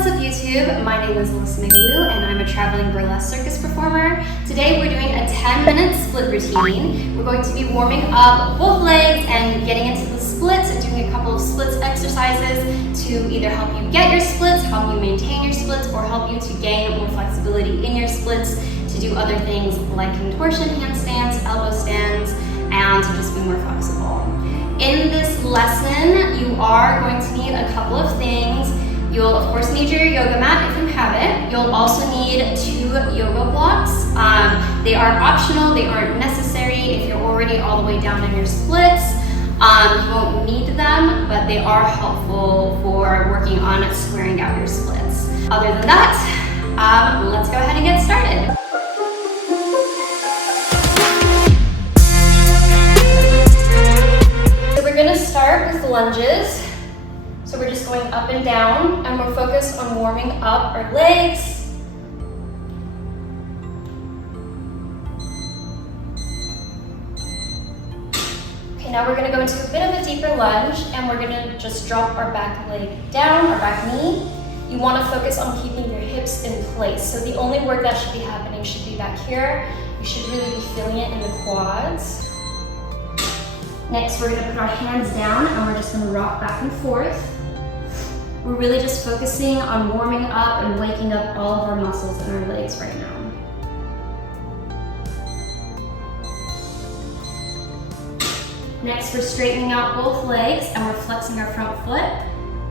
What's up YouTube? My name is Alyssa McGlue and I'm a traveling burlesque circus performer. Today we're doing a 10-minute split routine. We're going to be warming up both legs and getting into the splits and doing a couple of splits exercises to either help you get your splits, help you maintain your splits, or help you to gain more flexibility in your splits to do other things like contortion handstands, elbow stands, and to just be more flexible. In this lesson, you are going to need a couple of things. You'll of course need your yoga mat if you have it. You'll also need 2 yoga blocks. They are optional, they aren't necessary if you're already all the way down in your splits. You won't need them, but they are helpful for working on squaring out your splits. Other than that, let's go ahead and get started. So we're gonna start with lunges. So we're just going up and down, and we're focused on warming up our legs. Okay, now we're gonna go into a bit of a deeper lunge, and we're gonna just drop our back leg down, our back knee. You wanna focus on keeping your hips in place. So the only work that should be happening should be back here. You should really be feeling it in the quads. Next, we're gonna put our hands down, and we're just gonna rock back and forth. We're really just focusing on warming up and waking up all of our muscles in our legs right now. Next, we're straightening out both legs and we're flexing our front foot.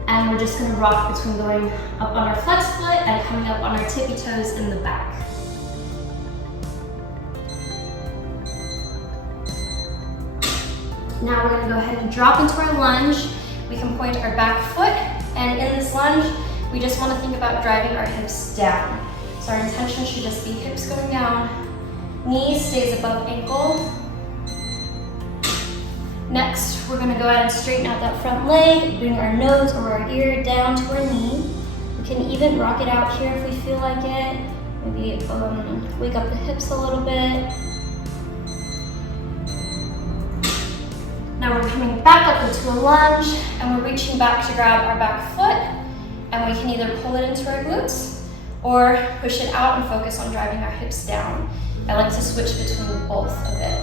And we're just gonna rock between going up on our flex foot and coming up on our tippy toes in the back. Now we're gonna go ahead and drop into our lunge. We can point our back foot. And in this lunge, we just want to think about driving our hips down. So our intention should just be hips going down, knee stays above ankle. Next, we're going to go ahead and straighten out that front leg, bring our nose or our ear down to our knee. We can even rock it out here if we feel like it. Maybe wake up the hips a little bit. Now we're coming back up into a lunge, and we're reaching back to grab our back foot, and we can either pull it into our glutes or push it out and focus on driving our hips down. I like to switch between both a bit.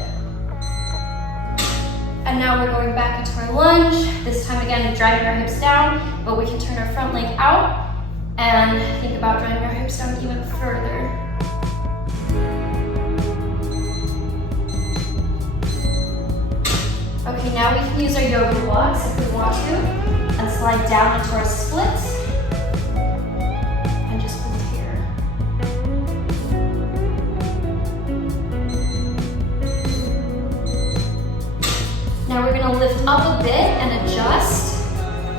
And now we're going back into our lunge, this time again driving our hips down, but we can turn our front leg out and think about driving our hips down even further. Okay, now we can use our yoga blocks if we want to, and slide down into our splits, and just hold here. Now we're gonna lift up a bit and adjust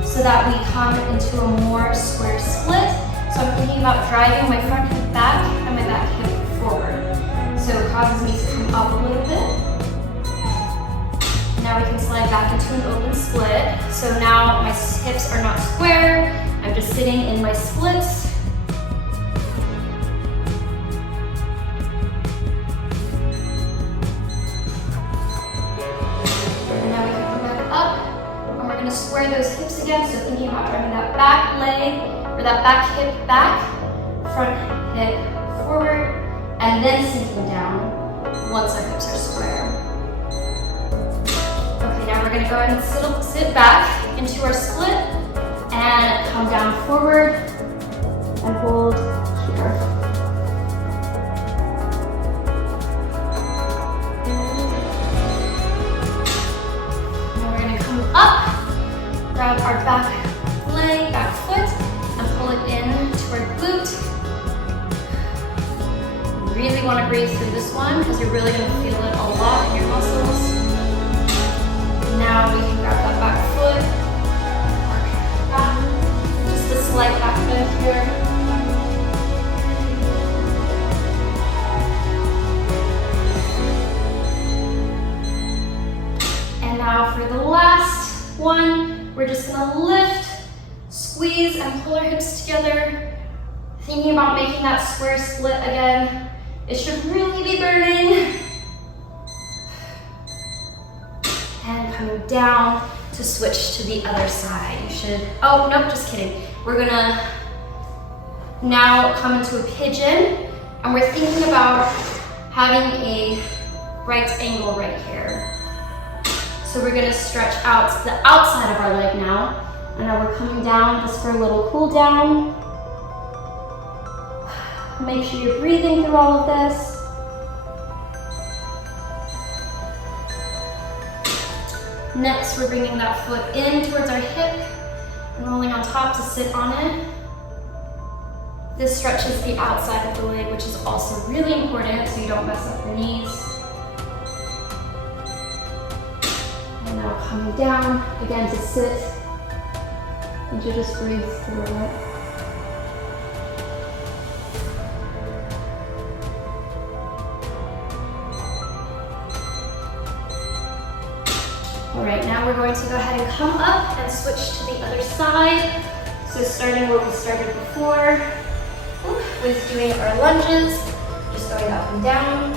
so that we come into a more square split. So I'm thinking about driving my front hip back and my back hip forward. So it causes me to come up a little bit. Now we can slide back into an open split. So now my hips are not square. I'm just sitting in my splits. And now we can come back up, and we're going to square those hips again. So thinking about driving that back leg, or that back hip back, front hip forward, and then sinking down once our hips are square. Now we're going to go ahead and sit back into our split and come down forward and hold here. Now we're going to come up, grab our back leg, back foot, and pull it in to our glute. You really want to breathe through this one because you're really going to feel it a lot in your muscles. Now we can grab that back foot, just a slight back bend here. And now for the last one, we're just gonna lift, squeeze, and pull our hips together. Thinking about making that square split again. It should really be burning. And coming down to switch to the other side. You should, oh, nope, just kidding. We're gonna Now come into a pigeon, and we're thinking about having a right angle right here. So we're gonna stretch out to the outside of our leg now. And now we're coming down just for a little cool down. Make sure you're breathing through all of this. Next, we're bringing that foot in towards our hip and rolling on top to sit on it. This stretches the outside of the leg, which is also really important so you don't mess up your knees. And now coming down, again to sit and to just breathe through it. All right, now we're going to go ahead and come up and switch to the other side. So starting where we started before, with doing our lunges, just going up and down.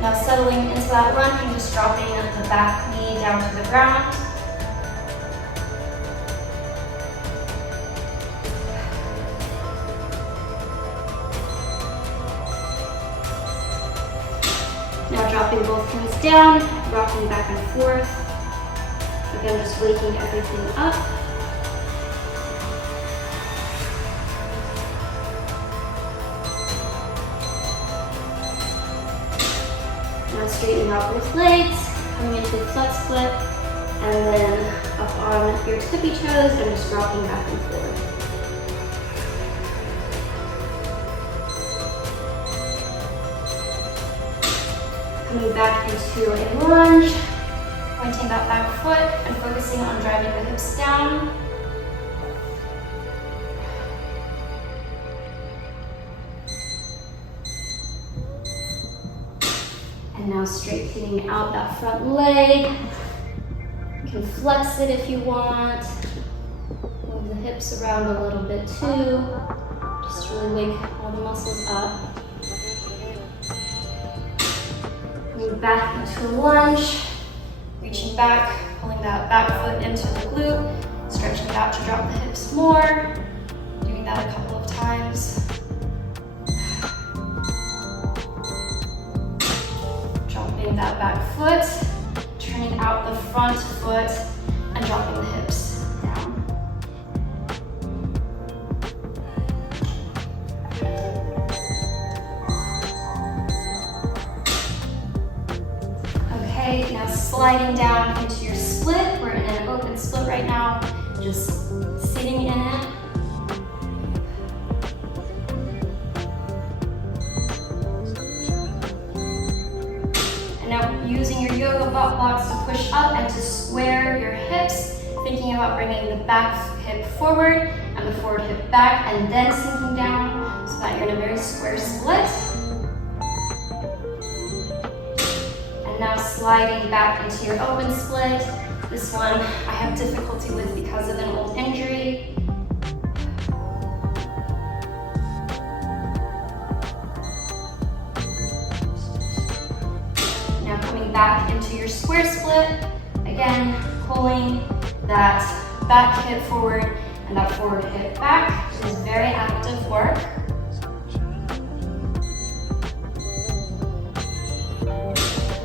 Now settling into that lunge and just dropping the back knee down to the ground. Now dropping both hands down, rocking back and forth. Again, just waking everything up. Now straightening out both legs, coming into the flex split, and then up on your tippy toes and just rocking back and forth. Coming back into a lunge, pointing that back foot and focusing on driving the hips down. And now straightening out that front leg. You can flex it if you want. Move the hips around a little bit too. Just really wake all the muscles up. Move back into a lunge. Reaching back, pulling that back foot into the glute. Stretching out to drop the hips more. Doing that a couple of times. That back foot, turning out the front foot and dropping the hips down. Okay, now sliding down into your split. We're in an open split right now, just sitting in it. Using your yoga butt blocks to push up and to square your hips, thinking about bringing the back hip forward and the forward hip back, and then sinking down so that you're in a very square split. And now sliding back into your open split. This one I have difficulty with because of an old injury. Back into your square split. Again, pulling that back hip forward and that forward hip back. This is very active work.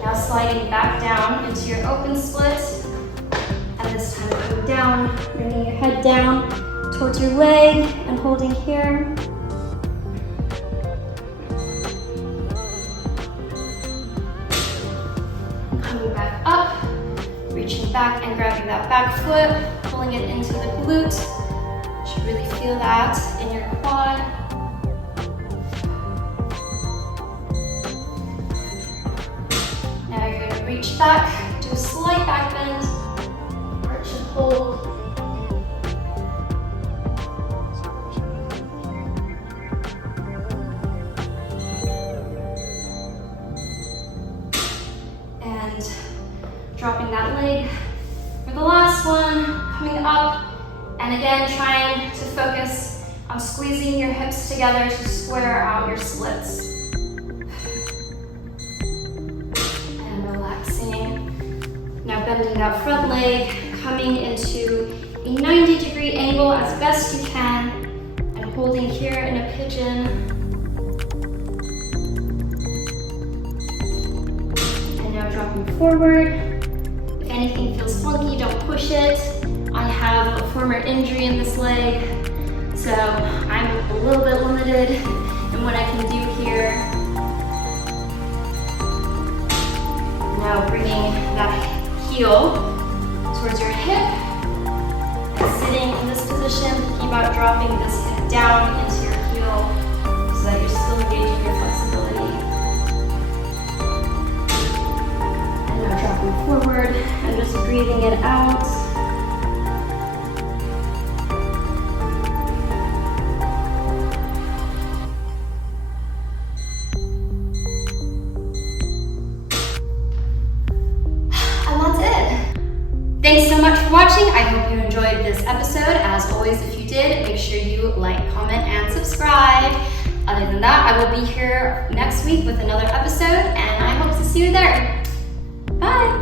Now sliding back down into your open split. And this time coming down, bringing your head down towards your leg and holding here. Back up, reaching back and grabbing that back foot, pulling it into the glute. You should really feel that in your quad. Now you're going to reach back, do a slight back bend, arch and hold. Dropping that leg for the last one, coming up, and again trying to focus on squeezing your hips together to square out your splits. And relaxing. Now bending that front leg, coming into a 90-degree best you can. I'm holding here in a pigeon. And now dropping forward. If anything feels funky, don't push it. I have a former injury in this leg, so I'm a little bit limited in what I can do here. Now bringing that heel towards your hip and sitting in this position, thinking about dropping this hip down into your heel so that you're still engaging your flexibility. And now dropping forward and just breathing it out. Thanks so much for watching. I hope you enjoyed this episode. As always, if you did, make sure you like, comment, and subscribe. Other than that, I will be here next week with another episode, and I hope to see you there. Bye.